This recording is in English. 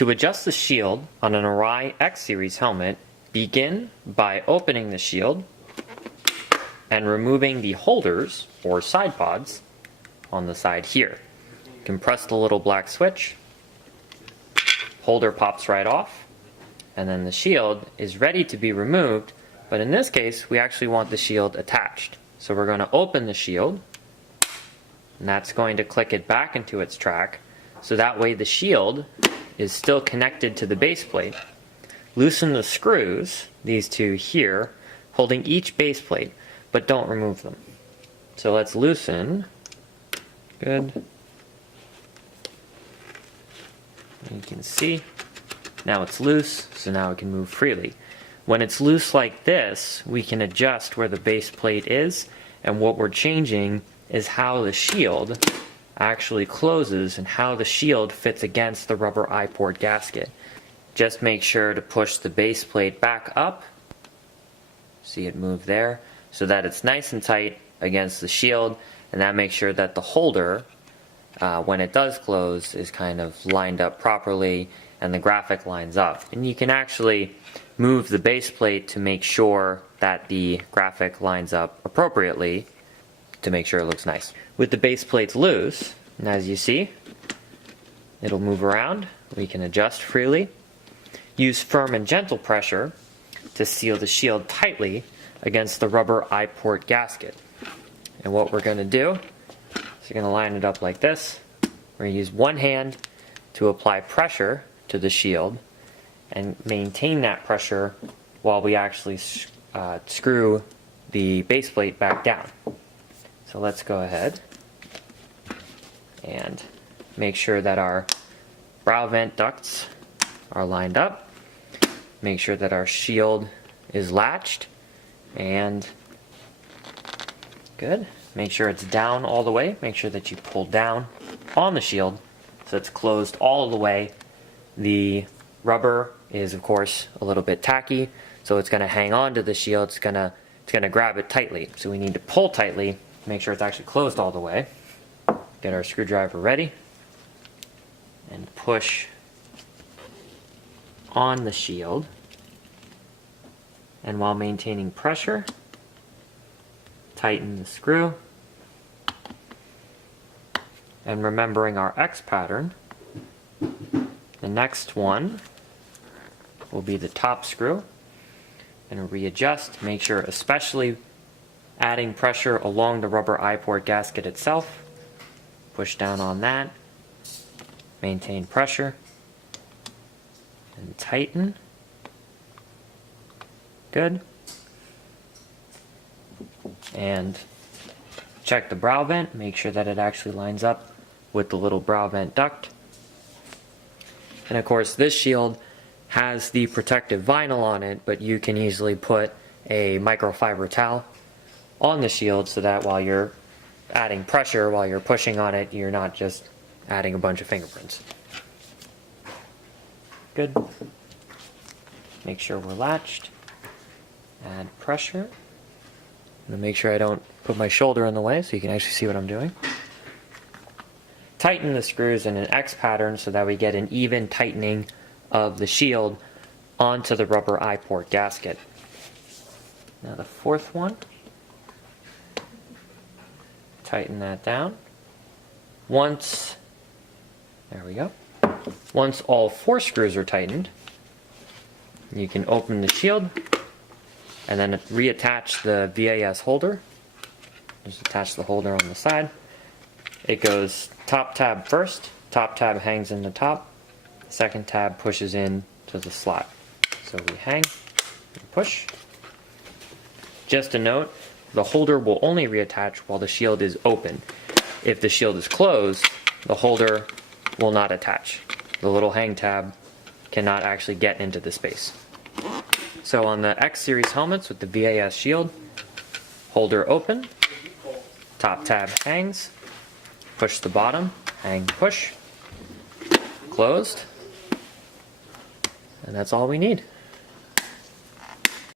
To adjust the shield on an Arai X Series helmet, begin by opening the shield and removing the holders, or side pods, on the side here. You can press the little black switch, holder pops right off, and then the shield is ready to be removed, but in this case we actually want the shield attached. So we're going to open the shield, and that's going to click it back into its track, so that way the shield is still connected to the base plate. Loosen the screws, these two here, holding each base plate, but don't remove them. So let's loosen. Good. You can see, now it's loose, so now it can move freely. When it's loose like this, we can adjust where the base plate is, and what we're changing is how the shield actually closes and how the shield fits against the rubber eye port gasket. Just make sure to push the base plate back up, see it move there, so that it's nice and tight against the shield, and that makes sure that the holder, when it does close, is kind of lined up properly and the graphic lines up. And you can actually move the base plate to make sure that the graphic lines up appropriately to make sure it looks nice. With the base plates loose, and as you see, it'll move around. We can adjust freely. Use firm and gentle pressure to seal the shield tightly against the rubber eye port gasket. And what we're going to do is we're going to line it up like this. We're going to use one hand to apply pressure to the shield and maintain that pressure while we actually screw the base plate back down. So let's go ahead and make sure that our brow vent ducts are lined up. Make sure that our shield is latched, and good. Make sure it's down all the way. Make sure that you pull down on the shield so it's closed all the way. The rubber is of course a little bit tacky, so it's going to hang on to the shield. It's going to grab it tightly. So we need to pull tightly, make sure it's actually closed all the way. Get our screwdriver ready and push on the shield, and while maintaining pressure, tighten the screw, and remembering our X pattern, the next one will be the top screw, and readjust. Make sure, especially adding pressure along the rubber eye port gasket itself, push down on that, maintain pressure, and tighten. Good. And check the brow vent, make sure that it actually lines up with the little brow vent duct. And of course this shield has the protective vinyl on it, but you can easily put a microfiber towel on the shield so that while you're adding pressure, while you're pushing on it, you're not just adding a bunch of fingerprints. Good. Make sure we're latched. Add pressure. I'm going to make sure I don't put my shoulder in the way so you can actually see what I'm doing. Tighten the screws in an X pattern so that we get an even tightening of the shield onto the rubber eye port gasket. Now the fourth one. Tighten that down. There we go. Once all 4 screws are tightened, you can open the shield and then reattach the VAS holder. Just attach the holder on the side. It goes top tab first. Top tab hangs in the top. Second tab pushes in to the slot. So we hang and push. Just a note, the holder will only reattach while the shield is open. If the shield is closed, the holder will not attach. The little hang tab cannot actually get into the space. So on the X Series helmets with the VAS shield, holder open, top tab hangs, push the bottom, hang, push, closed, and that's all we need.